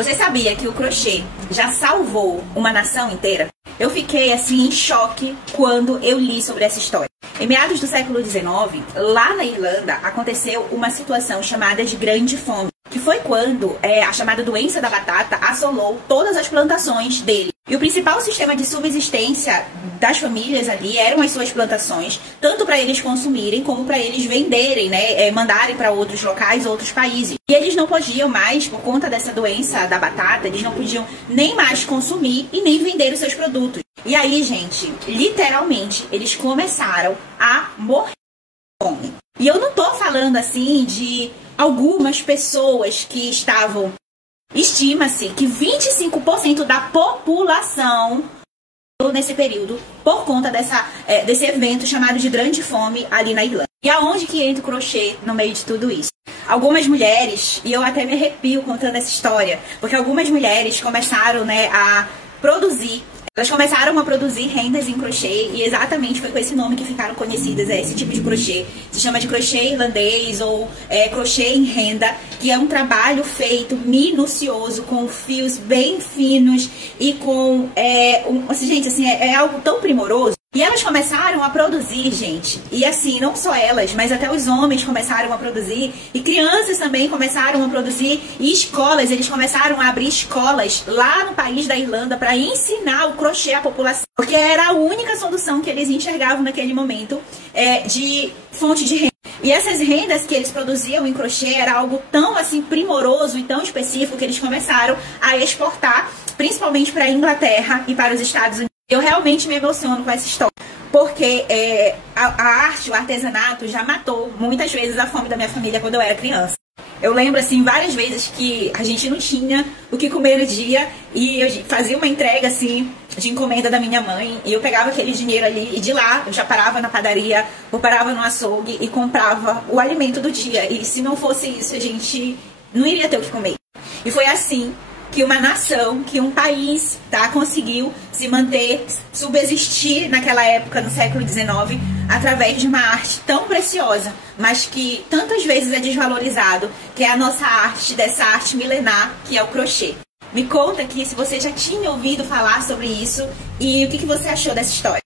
Você sabia que o crochê já salvou uma nação inteira? Eu fiquei assim em choque quando eu li sobre essa história. Em meados do século XIX, lá na Irlanda, aconteceu uma situação chamada de Grande Fome, que foi quando a chamada doença da batata assolou todas as plantações dele. E o principal sistema de subsistência das famílias ali eram as suas plantações, tanto para eles consumirem como para eles venderem, né, mandarem para outros locais, outros países. E eles não podiam mais, por conta dessa doença da batata, eles não podiam nem mais consumir e nem vender os seus produtos. E aí, gente, literalmente, eles começaram a morrer de fome. E eu não tô falando assim de algumas pessoas que estavam... Estima-se que 25% da população nesse período por conta desse evento chamado de Grande Fome ali na Irlanda. E aonde que entra o crochê no meio de tudo isso? Algumas mulheres, e eu até me arrepio contando essa história, porque algumas mulheres começaram, né, a produzir. Elas começaram a produzir rendas em crochê e exatamente foi com esse nome que ficaram conhecidas, esse tipo de crochê. Se chama de crochê irlandês ou crochê em renda, que é um trabalho feito minucioso, com fios bem finos e com... gente, assim, é algo tão primoroso. E elas começaram a produzir, gente. E assim, não só elas, mas até os homens começaram a produzir. E crianças também começaram a produzir. E escolas, eles começaram a abrir escolas lá no país da Irlanda para ensinar o crochê à população. Porque era a única solução que eles enxergavam naquele momento de fonte de renda. E essas rendas que eles produziam em crochê era algo tão assim primoroso e tão específico que eles começaram a exportar, principalmente para a Inglaterra e para os Estados Unidos. Eu realmente me emociono com essa história, porque a arte, o artesanato já matou muitas vezes a fome da minha família quando eu era criança. Eu lembro, assim, várias vezes que a gente não tinha o que comer no dia e eu fazia uma entrega, assim, de encomenda da minha mãe e eu pegava aquele dinheiro ali e de lá eu já parava na padaria ou parava no açougue e comprava o alimento do dia. E se não fosse isso, a gente não iria ter o que comer. E foi assim que uma nação, que um país, tá, conseguiu se manter, subsistir naquela época, no século XIX, através de uma arte tão preciosa, mas que tantas vezes é desvalorizado, que é a nossa arte, dessa arte milenar, que é o crochê. Me conta aqui se você já tinha ouvido falar sobre isso e o que você achou dessa história.